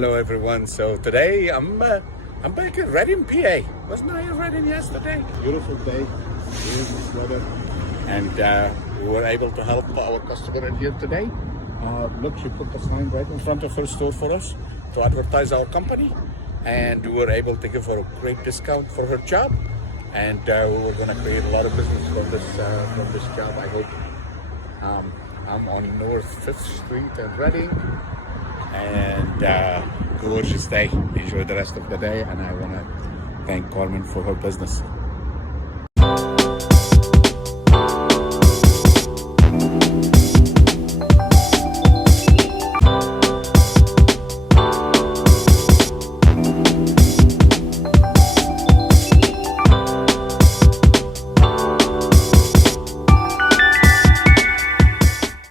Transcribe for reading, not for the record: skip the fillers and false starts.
Hello everyone. So today I'm back in Reading, PA. Wasn't I in Reading yesterday? Beautiful day, beautiful weather, and we were able to help our customer in here today. Look, she put the sign right in front of her store for us to advertise our company, and we were able to give her a great discount for her job, and we're going to create a lot of business from this job, I hope. I'm on North 5th Street in Reading, and gorgeous day. Enjoy the rest of the day, and I want to thank Carmen for her business.